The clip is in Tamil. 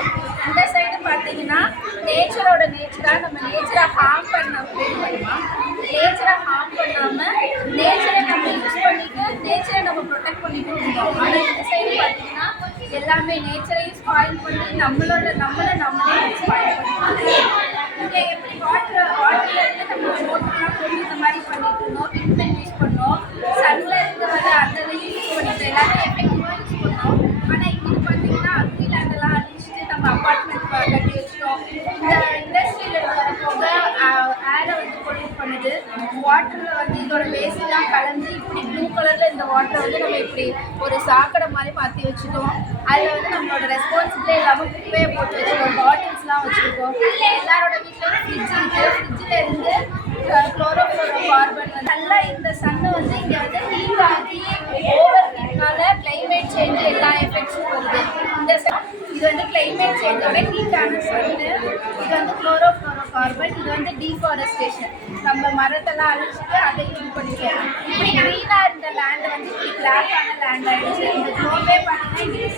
வச்சுருக்கோம். இந்த சைடு பார்த்தீங்கன்னா நேச்சராக நம்ம நேச்சரை ஹார்ம் பண்ணுமா, நேச்சரை ஹார்ம் பண்ணாமல் நேச்சரை நம்ம யூஸ் பண்ணிட்டு நேச்சரை நம்ம ப்ரொடெக்ட் பண்ணிட்டு இருக்கோம். ஆனால் இந்த சைடு பார்த்தீங்கன்னா எல்லாமே நேச்சரையும் ஸ்பாயில் பண்ணி நம்மளே ஸ்பாயில் பண்ணிட்டு இங்கே எப்படி வாட்டர்ல இருந்து நம்ம மோட்டர்லாம் போட்டு இந்த மாதிரி பண்ணிட்டு இருந்தோம், டின்மெண்ட் யூஸ் பண்ணோம், சன்ல இருந்து வந்து அந்த யூஸ் பண்ணிட்டு எல்லாமே எஃபெக்டிவாக யூஸ் பண்ணோம். ஆனால் இங்கே பார்த்தீங்கன்னா அக்ரி லேண்டெல்லாம் அழிச்சிட்டு நம்ம அப்பார்ட்மெண்ட் கட்டி வச்சிட்டோம். இந்த இண்டஸ்ட்ரியில் இருக்கிற போக ஏரை வந்து பொல்யூட் பண்ணுது. வாட்டரில் வந்து இதோட வேஸ்ட்லாம் கலந்து இப்படி ப்ளூ கலரில் இந்த வாட்டரை வந்து நம்ம இப்படி ஒரு சாக்கடை மாதிரி மாற்றி வச்சுட்டோம். அதில் வந்து நம்மளோட ரெஸ்பான்சிபிளே இல்லாமல் குப்பையை போட்டு வச்சுருக்கோம், பாட்டில்ஸ்லாம் வச்சுருக்கோம். எல்லாரோட வீட்லேயும் ஃப்ரிட்ஜ் இருக்குது, ஃப்ரிட்ஜில் இருந்து குளோரோஃப்ளோரோகார்பன் நல்லா இந்த சன்னு வந்து இங்கே வந்து ஹீட் ஆகி ஓவர் ஹீட்னால கிளைமேட் சேஞ்ச் எல்லா எஃபெக்ட்ஸும் வருது. இந்த இது வந்து கிளைமேட் சேஞ்சோட ஹீட்டான சன்னு. இது வந்து குளோரோஃப்ளோரோகார்பன். இது வந்து டீஃபாரஸ்டேஷன், நம்ம மரத்தெல்லாம் அழிச்சிட்டு அதை இது பண்ணிக்கலாம். இப்படி க்ரீனாக இருந்த லேண்டை வந்து இப்படி பிளாக்கான லேண்ட் ஆகிடுச்சு. இந்த க்ளோபே பார்த்தீங்கன்னா